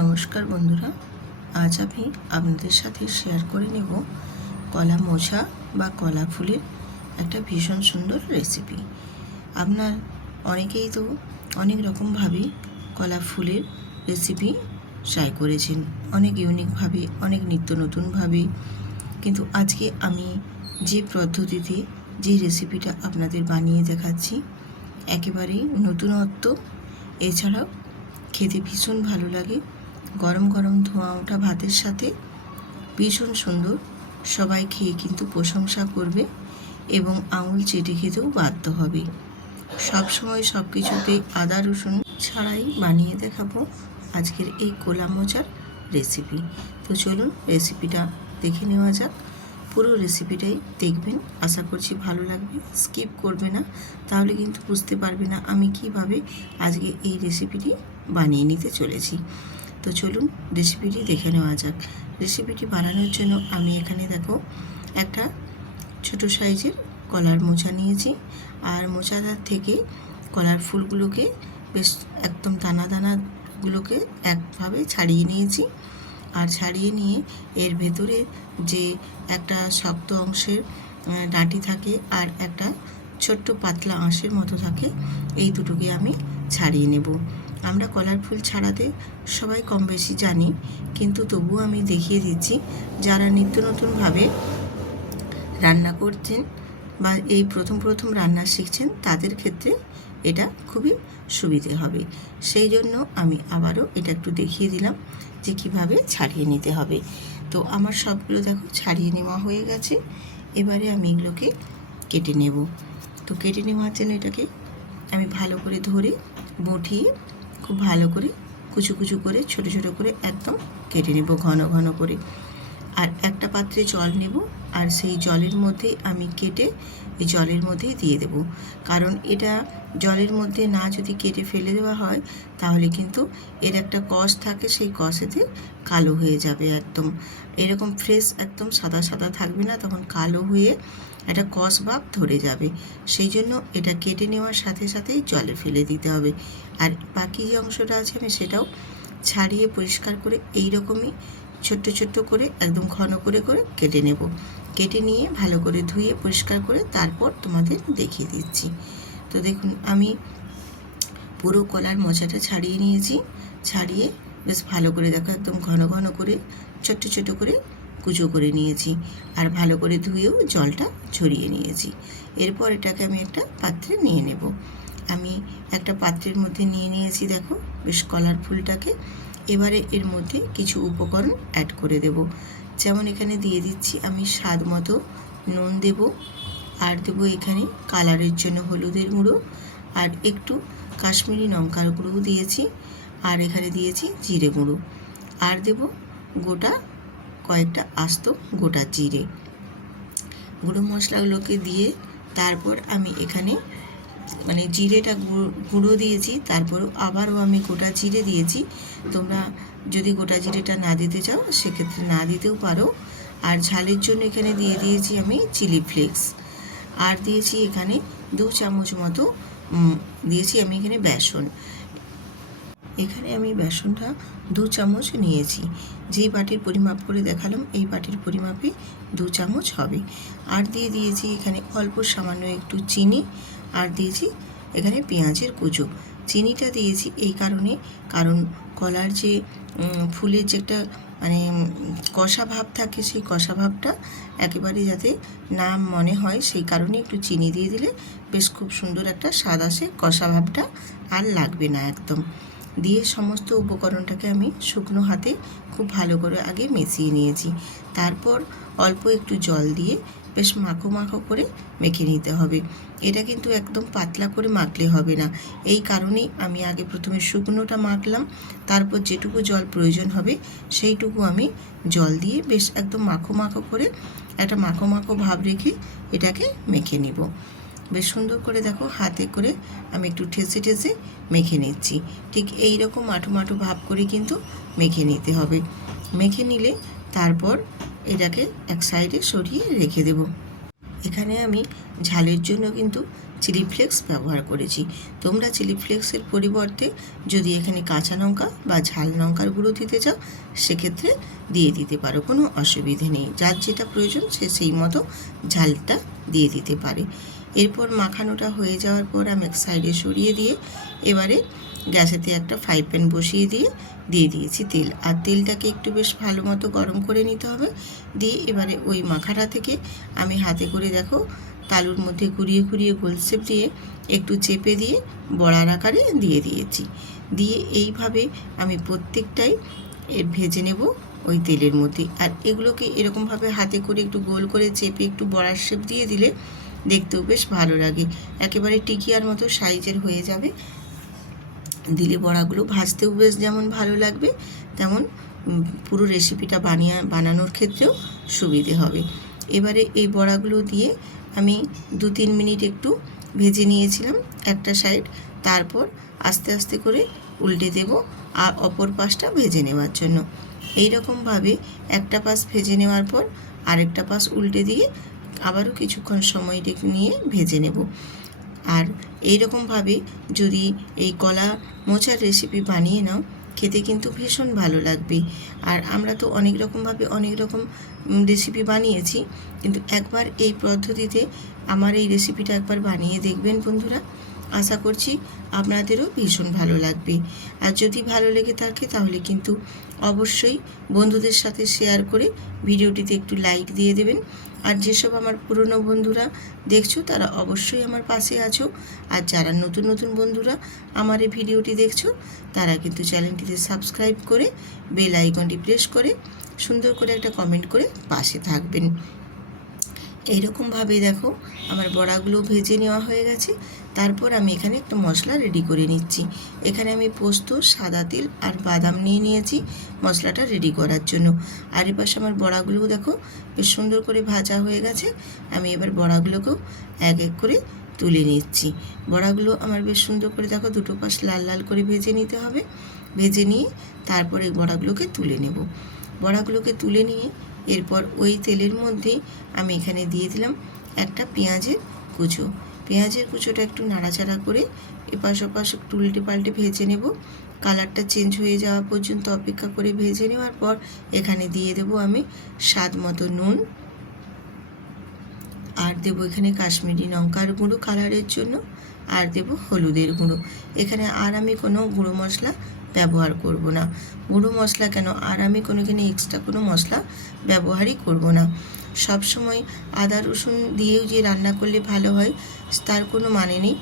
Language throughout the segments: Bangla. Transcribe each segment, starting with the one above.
নমস্কার বন্ধুরা, আজ আমি আপনাদের সাথে শেয়ার করে নেব কলা মোছা বা কলা ফুলের একটা ভীষণ সুন্দর রেসিপি। আপনার অনেকেই তো অনেক রকমভাবে কলা ফুলের রেসিপি ট্রাই করেছেন, অনেক ইউনিকভাবে, অনেক নিত্য নতুনভাবে। কিন্তু আজকে আমি যে পদ্ধতিতে যে রেসিপিটা আপনাদের বানিয়ে দেখাচ্ছি একেবারেই নতুনত্ব, এছাড়াও খেতে ভীষণ ভালো লাগে। গরম গরম ধোঁয়া ওঠা ভাতের সাথে ভীষণ সুন্দর, সবাই খেয়ে কিন্তু প্রশংসা করবে এবং আঙুল চেটে খেতেও বাধ্য হবে। সবসময় সব কিছুতে আদা রসুন ছাড়াই বানিয়ে দেখাবো আজকের এই কলা মোচার রেসিপি। তো চলুন রেসিপিটা দেখে নেওয়া যাক। পুরো রেসিপিটাই দেখবেন, আশা করছি ভালো লাগবে, স্কিপ করবে না, তাহলে কিন্তু বুঝতে পারবে না আমি কিভাবে আজকে এই রেসিপিটি বানিয়ে নিতে চলেছি। তো চলুন রেসিপিটি দেখে নেওয়া যাক। রেসিপিটি বানানোর জন্য আমি এখানে দেখো একটা ছোটো সাইজের কলার মোচা নিয়েছি, আর মোচাটার থেকে কলার ফুলগুলোকে বেশ একদম দানা দানাগুলোকে একভাবে ছাড়িয়ে নিয়েছি। আর ছাড়িয়ে নিয়ে এর ভেতরে যে একটা শক্ত অংশের ডাঁটি থাকে আর একটা ছোট্ট পাতলা আঁশের মতো থাকে, এই দুটোকে আমি ছাড়িয়ে নেব। আমরা কলার ফুল ছাড়াতে সবাই কম বেশি জানি, কিন্তু তবুও আমি দেখিয়ে দিচ্ছি যারা নিত্য নতুনভাবে রান্না করছেন বা এই প্রথম রান্না শিখছেন তাদের ক্ষেত্রে এটা খুবই সুবিধে হবে। সেই জন্য আমি আবারও এটা একটু দেখিয়ে দিলাম যে কিভাবে ছাড়িয়ে নিতে হবে। তো আমার সবগুলো দেখো ছাড়িয়ে নেওয়া হয়ে গেছে। এবারে আমি এগুলোকে কেটে নেব। তো কেটে নেওয়ার জন্য এটাকে আমি ভালো করে ধরে বটিয়ে খুব ভালো করে কুচু কুচু করে ছোট ছোট করে একদম কেটে নেব ঘন ঘন করে। আর একটা পাত্রে জল নেব, আর সেই জলের মধ্যে আমি কেটে এই জলের মধ্যেই দিয়ে দেব। কারণ এটা জলের মধ্যে না যদি কেটে ফেলে দেওয়া হয় তাহলে কিন্তু এর একটা কষ থাকে, সেই কষেতে কালো হয়ে যাবে, একদম এরকম ফ্রেশ একদম সাদা সাদা থাকবে না, তখন কালো হয়ে একটা কষ ভাব ধরে যাবে। সেই জন্য এটা কেটে নেওয়ার সাথে সাথেই জলে ফেলে দিতে হবে। আর বাকি যে অংশটা আছে আমি সেটাও ছাড়িয়ে পরিষ্কার করে এই রকমই ছোট্ট ছোট্ট করে একদম ঘন করে করে কেটে নেব। কেটে নিয়ে ভালো করে ধুয়ে পরিষ্কার করে তারপর তোমাদের দেখিয়ে দিচ্ছি। তো দেখুন আমি পুরো কলার মোচাটা ছাড়িয়ে নিয়েছি। ছাড়িয়ে বেশ ভালো করে দেখো একদম ঘন ঘন করে ছোট্ট ছোট করে কুচো করে নিয়েছি, আর ভালো করে ধুয়েও জলটা ঝরিয়ে নিয়েছি। এরপর এটাকে আমি একটা পাত্রে নিয়ে নেব। আমি একটা পাত্রের মধ্যে নিয়ে নিয়েছি দেখো বেশ কলার ফুলটাকে। এবারে এর মধ্যে কিছু উপকরণ অ্যাড করে দেব। যেমন এখানে দিয়ে দিচ্ছি আমি স্বাদ মতো নুন দেব, আর দেবো এখানে কালারের জন্য হলুদের গুঁড়ো, আর একটু কাশ্মীরি লঙ্কার গুঁড়োও দিয়েছি, আর এখানে দিয়েছি জিরে গুঁড়ো, আর দেব গোটা কয়েকটা আস্ত গোটা জিরে। গুঁড়ো মশলাগুলোকে দিয়ে তারপর আমি এখানে জিরেটা গুঁড়ো দিয়েছি, তারপরও আবারও আমি গোটা জিরে দিয়েছি। তোমরা যদি গোটা জিরেটা না দিতে চাও সেক্ষেত্রে না দিতেও পারো। আর ঝালের জন্য এখানে দিয়ে দিয়েছি আমি চিলি ফ্লেক্স, আর দিয়েছি এখানে 2 চামচ মতো দিয়েছি আমি এখানে বেসন। এখানে আমি বেসনটা 2 চামচ নিয়েছি, যেই বাটির পরিমাপ করে দেখালাম এই বাটির পরিমাপে 2 চামচ হবে। আর দিয়ে দিয়েছি এখানে অল্প সামান্য একটু চিনি, আর দিয়েছি এখানে পেঁয়াজের কুচো। চিনিটা দিয়েছি এই কারণে, কারণ কলার যে ফুলের যে একটা কষা ভাব থাকে, সেই কষা ভাবটা একেবারে যাতে না মনে হয় সেই কারণে একটু চিনি দিয়ে দিলে বেশ খুব সুন্দর একটা স্বাদ আসে, কষা ভাবটা আর লাগবে না একদম। দিয়ে সমস্ত উপকরণটাকে আমি শুকনো হাতে খুব ভালো করে আগে মিশিয়ে নিয়েছি। তারপর অল্প একটু জল দিয়ে বেশ মাখো মাখো করে মেখে নিতে হবে। এটা কিন্তু একদম পাতলা করে মাখলে হবে না, এই কারণেই আমি আগে প্রথমে শুকনোটা মাখলাম, তারপর যেটুকু জল প্রয়োজন হবে সেইটুকু আমি জল দিয়ে বেশ একদম মাখো মাখো করে একটা মাখো মাখো ভাব রেখে এটাকে মেখে নেব। বেশ সুন্দর করে দেখো হাতে করে আমি একটু ঠেসে ঠেসে মেখে নিচ্ছি। ঠিক এই রকম মাঠো মাঠো ভাব করে কিন্তু মেখে নিতে হবে। মেখে নিলে তারপর এটাকে এক সাইডে সরিয়ে রেখে দেব। এখানে আমি ঝালের জন্য কিন্তু চিলি ফ্লেক্স ব্যবহার করেছি। তোমরা চিলি ফ্লেক্সের পরিবর্তে যদি এখানে কাঁচা লঙ্কা বা ঝাল লঙ্কার গুঁড়ো দিতে চাও সেক্ষেত্রে দিয়ে দিতে পারো, কোনো অসুবিধে নেই। যার যেটা প্রয়োজন সে সেই মতো ঝালটা দিয়ে দিতে পারে। এরপর মাখানোটা হয়ে যাওয়ার পর আমি এক সাইডে সরিয়ে দিয়ে এবারে গ্যাসেতে একটা ফ্রাই প্যান বসিয়ে দিয়ে দিয়েছি তেল। আর তেলটাকে একটু বেশ ভালো মতো গরম করে নিতে হবে। দিয়ে এবারে ওই মাখাটা থেকে আমি হাতে করে দেখো তালুর মধ্যে ঘুরিয়ে ঘুরিয়ে গোল শেপ দিয়ে একটু চেপে দিয়ে বড়ার আকারে দিয়ে দিয়েছি। দিয়ে এইভাবে আমি প্রত্যেকটাই ভেজে নেব ওই তেলের মধ্যে। আর এগুলোকে এরকমভাবে হাতে করে একটু গোল করে চেপে একটু বড়ার শেপ দিয়ে দিলে দেখতেও বেশ ভালো লাগে, একেবারে টিকিয়ার মতো সাইজের হয়ে যাবে। দিলে বড়াগুলো ভাজতেও বেশ যেমন ভালো লাগবে তেমন পুরো রেসিপিটা বানানোর ক্ষেত্রেও সুবিধে হবে। এবারে এই বড়াগুলো দিয়ে আমি 2-3 মিনিট একটু ভেজে নিয়েছিলাম একটা সাইড, তারপর আস্তে আস্তে করে উল্টে দেব আর অপর পাশটা ভেজে নেওয়ার জন্য। এই রকমভাবে একটা পাশ ভেজে নেওয়ার পর আরেকটা পাশ উল্টে দিয়ে আবারও কিছুক্ষণ সময় নিয়ে ভেজে নেব। আর এই রকমভাবে যদি এই কলা মোচার রেসিপি বানিয়ে নাও খেতে কিন্তু ভীষণ ভালো লাগবে। আর আমরা তো অনেক রকমভাবে অনেক রকম রেসিপি বানিয়েছি, কিন্তু একবার এই পদ্ধতিতে আমার এই রেসিপিটা একবার বানিয়ে দেখবেন বন্ধুরা, আশা করছি আপনাদেরও ভীষণ ভালো লাগবে। আর যদি ভালো লেগে থাকে তাহলে কিন্তু অবশ্যই বন্ধুদের সাথে শেয়ার করে ভিডিওটিতে একটু লাইক দিয়ে দেবেন। আর যেসব আমার পুরনো বন্ধুরা দেখছো তারা অবশ্যই আমার পাশে আছো। আর যারা নতুন নতুন বন্ধুরা আমার এই ভিডিওটি দেখছো তারা কিন্তু চ্যানেলটিতে সাবস্ক্রাইব করে বেল আইকনটি প্রেস করে সুন্দর করে একটা কমেন্ট করে পাশে থাকবেন। এইরকমভাবে দেখো আমার বড়াগুলো ভেজে নেওয়া হয়ে গেছে। তারপর আমি এখানে একটা মশলা রেডি করে নিচ্ছি। এখানে আমি পোস্ত, সাদা তিল আর বাদাম নিয়েছি মশলাটা রেডি করার জন্য। আর এপাশে আমার বড়াগুলোও দেখো বেশ সুন্দর করে ভাজা হয়ে গেছে। আমি এবার বড়াগুলোকেও এক এক করে তুলে নিচ্ছি। বড়াগুলো আমার বেশ সুন্দর করে দেখো দুটো পাশ লাল লাল করে ভেজে নিতে হবে। ভেজে নিয়ে তারপর এই বড়াগুলোকে তুলে নেব। বড়াগুলোকে তুলে নিয়ে এরপর ওই তেলের মধ্যে আমি এখানে দিয়ে দিলাম একটা পেঁয়াজের কুচো। পেঁয়াজের কুচোটা একটু নাড়াচাড়া করে এপাশ ওপাশ একটু উল্টে পাল্টে ভেজে নেব। কালারটা চেঞ্জ হয়ে যাওয়া পর্যন্ত অপেক্ষা করে ভেজে নেওয়ার পর এখানে দিয়ে দেব আমি স্বাদ মতো নুন, আর দেবো এখানে কাশ্মীরি লঙ্কার গুঁড়ো কালারের জন্য, আর দেব হলুদের গুঁড়ো। এখানে আর আমি কোনো গুঁড়ো মশলা ব্যবহার করব না। গুঁড়ো মশলা কেন, আর আমি কোনো এখানে এক্সট্রা কোনো মশলা ব্যবহারই করব না। সব সময় আদা রসুন দিয়েও যে রান্না করলে ভালো হয় তার কোনো মানে নেই।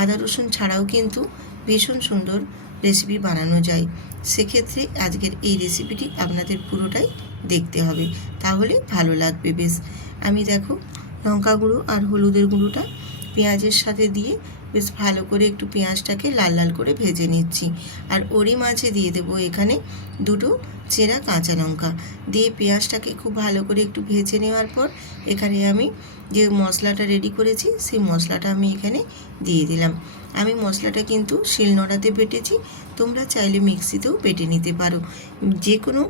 আদা রসুন ছাড়াও কিন্তু ভীষণ সুন্দর রেসিপি বানানো যায়। সেক্ষেত্রে আজকের এই রেসিপিটি আপনাদের পুরোটাই দেখতে হবে, তাহলে ভালো লাগবে বেশ। আমি দেখো লঙ্কা গুঁড়ো আর হলুদের গুঁড়োটা পেঁয়াজের সাথে দিয়ে বেশ ভালো করে একটু পেঁয়াজটাকে লাল লাল করে ভেজে নিচ্ছি। আর ওরই মাঝে দিয়ে দেবো এখানে দুটো চেরা কাঁচা লঙ্কা দিয়ে পেঁয়াজটাকে খুব ভালো করে একটু ভেজে নেওয়ার পর এখানে আমি যে মশলাটা রেডি করেছি সেই মশলাটা আমি এখানে দিয়ে দিলাম। আমি মশলাটা কিন্তু শিলনোড়াতে বেটেছি, তোমরা চাইলে মিক্সিতেও বেটে নিতে পারো। যে কোনো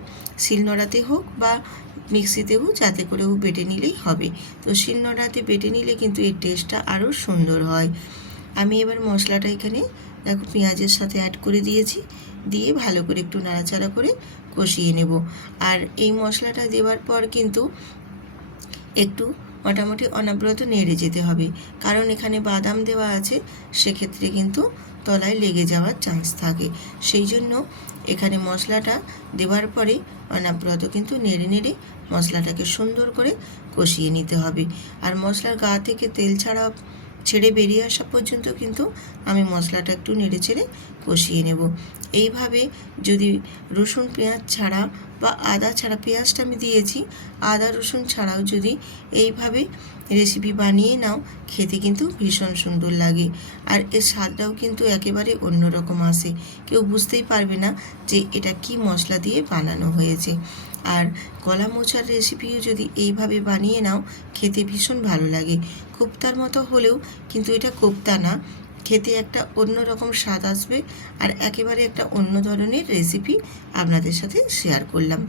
শিলনোড়াতে হোক বা মিক্সিতে হোক যাতে করেও বেটে নিলেই হবে। তো শিলনোড়াতে বেটে নিলে কিন্তু এর টেস্টটা আরও সুন্দর হয়। আমি এবার মশলাটা এখানে দেখো পেঁয়াজের সাথে অ্যাড করে দিয়েছি, দিয়ে ভালো করে একটু নাড়াচাড়া করে কষিয়ে নেব। আর এই মশলাটা দেওয়ার পর কিন্তু একটু মোটামুটি অনবরত নেড়ে যেতে হবে, কারণ এখানে বাদাম দেওয়া আছে, সেক্ষেত্রে কিন্তু তলায় লেগে যাওয়ার চান্স থাকে। সেই জন্য এখানে মশলাটা দেওয়ার পরে অনবরত কিন্তু নেড়ে নেড়ে মশলাটাকে সুন্দর করে কষিয়ে নিতে হবে। আর মশলার গা থেকে তেল ছেড়ে বেরিয়ে আসা পর্যন্ত কিন্তু আমি মশলাটা একটু নেড়ে চেড়ে কষিয়ে নেব। এইভাবে যদি রসুন পেঁয়াজ ছাড়া বা আদা ছাড়া, পেঁয়াজটা আমি দিয়েছি, আদা রসুন ছাড়াও যদি এইভাবে রেসিপি বানিয়ে নাও খেতে কিন্তু ভীষণ সুন্দর লাগে। আর এর স্বাদটাও কিন্তু একেবারে অন্যরকম আসে, কেউ বুঝতেই পারবে না যে এটা কি মশলা দিয়ে বানানো হয়েছে। আর কলা মোচার রেসিপিও যদি এইভাবে বানিয়ে নাও খেতে ভীষণ ভালো লাগে। কোপ্তার মতো হলেও কিন্তু এটা কোপ্তা না, খেতে একটা অন্য রকম স্বাদ আসবে। আর একেবারে একটা অন্য ধরনের রেসিপি আপনাদের সাথে শেয়ার করলাম,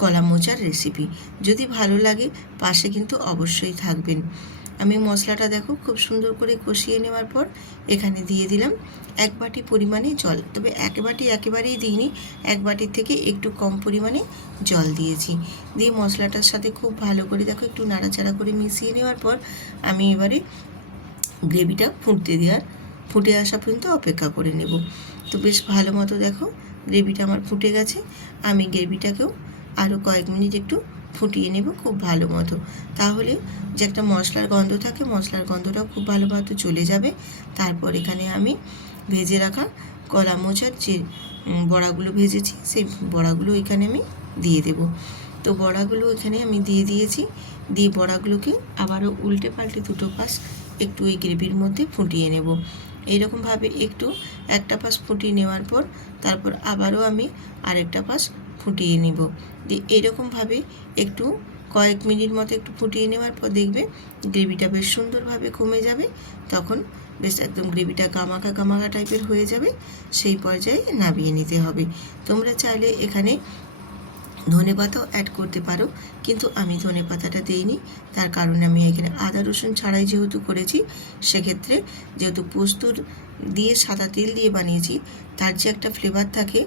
কলা মোচার রেসিপি। যদি ভালো লাগে পাশে কিন্তু অবশ্যই থাকবেন। আমি মশলাটা দেখো খুব সুন্দর করে কষিয়ে নেওয়ার পর এখানে দিয়ে দিলাম 1 বাটি পরিমাণে জল। তবে 1 বাটি একেবারেই দিইনি, 1 বাটির থেকে একটু কম পরিমাণে জল দিয়েছি। দিয়ে মশলাটার সাথে খুব ভালো করে দেখো একটু নাড়াচাড়া করে মিশিয়ে নেওয়ার পর আমি এবারে গ্রেভিটা ফুটে আসা পর্যন্ত অপেক্ষা করে নেব। তো বেশ ভালো মতো দেখো গ্রেভিটা আমার ফুটে গেছে। আমি গ্রেভিটাকেও আরও কয়েক মিনিট একটু ফুটিয়ে নেব খুব ভালো মতো। তাহলে যে একটা মশলার গন্ধ থাকে, মশলার গন্ধটাও খুব ভালো মতো চলে যাবে। তারপর এখানে আমি ভেজে রাখা কলা মোচার যে বড়াগুলো ভেজেছি, সেই বড়াগুলো এখানে আমি দিয়ে দেব। তো বড়াগুলো এখানে আমি দিয়ে দিয়েছি। দিয়ে বড়াগুলোকে আবারও উল্টে পাল্টে দুটো পাশ একটু এই গ্রেভির মধ্যে ফুটিয়ে নেব। এইরকমভাবে একটু একটা পাশ ফুটিয়ে নেওয়ার পর তারপর আবারও আমি আরেকটা পাশ ফুটিয়ে নেব। দিয়ে এরকমভাবে একটু কয়েক মিনিট মতো একটু ফুটিয়ে নেওয়ার পর দেখবে গ্রেভিটা বেশ সুন্দরভাবে কমে যাবে। তখন বেশ একদম গ্রেভিটা গামাখা গামাখা টাইপের হয়ে যাবে। সেই পর্যায়ে নামিয়ে নিতে হবে। তোমরা চাইলে এখানে ধনেপাতাও অ্যাড করতে পারো, কিন্তু আমি ধনেপাতাটা দিইনি। তার কারণে আমি এখানে আদা রসুন ছাড়াই যেহেতু করেছি, সেক্ষেত্রে যেহেতু পোস্ত দিয়ে সাদা তেল দিয়ে বানিয়েছি, তার যে একটা ফ্লেভার থাকে,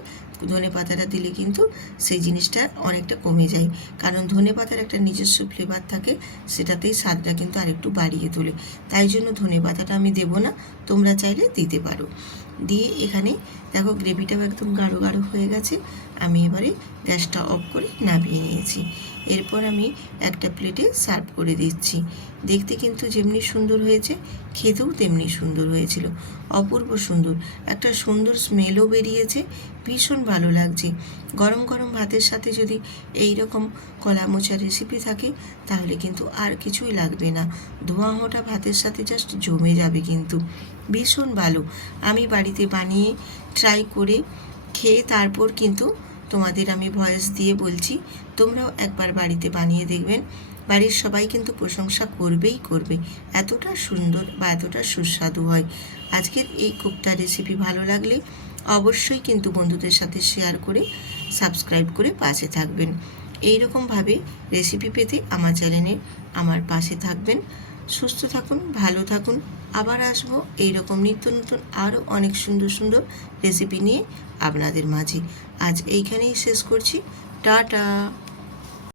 ধনেপাতাটা দিলে কিন্তু সেই জিনিসটা অনেকটা কমে যায়। কারণ ধনেপাতার একটা নিজস্ব ফ্লেভার থাকে, সেটাতেই স্বাদটা কিন্তু আরেকটু বাড়িয়ে তোলে। তাই জন্য ধনেপাতাটা আমি দেবো না, তোমরা চাইলে দিতে পারো। দিয়ে এখানে দেখো গ্রেভিটাও একদম গাঢ় গাঢ় হয়ে গেছে। আমি এবারে গ্যাসটা অফ করে নামিয়ে নিয়েছি। এরপর আমি একটা প্লেটে সার্ভ করে দিচ্ছি। দেখতে কিন্তু যেমনি সুন্দর হয়েছে, খেতেও তেমনি সুন্দর হয়েছিল। অপূর্ব সুন্দর, একটা সুন্দর স্মেলও বেরিয়েছে, ভীষণ ভালো লাগছে। গরম গরম ভাতের সাথে যদি এই রকম কলা মোচার রেসিপি থাকে, তাহলে কিন্তু আর কিছুই লাগবে না। ধোঁয়া ওঠা ভাতের সাথে জাস্ট জমে যাবে কিন্তু। ভীষণ ভালো। আমি বাড়িতে বানিয়ে ট্রাই করে খেয়ে তারপর কিন্তু তোমাদের আমি ভয়েস দিয়ে বলছি। তোমরাও একবার বাড়িতে বানিয়ে দেখবেন, বাড়ির সবাই কিন্তু প্রশংসা করবেই করবে। এতটা সুন্দর বা এতটা সুস্বাদু হয়। আজকের এই কোপ্তা রেসিপি ভালো লাগলে অবশ্যই কিন্তু বন্ধুদের সাথে শেয়ার করে সাবস্ক্রাইব করে পাশে থাকবেন। এই রকমভাবে রেসিপি পেতে আমার চ্যানেলে আমার পাশে থাকবেন। সুস্থ থাকুন, ভালো থাকুন। আবার আসবো এইরকম নিত্য নতুন আরও অনেক সুন্দর সুন্দর রেসিপি নিয়ে আপনাদের মাঝে। আজ এইখানেই শেষ করছি। টাটা।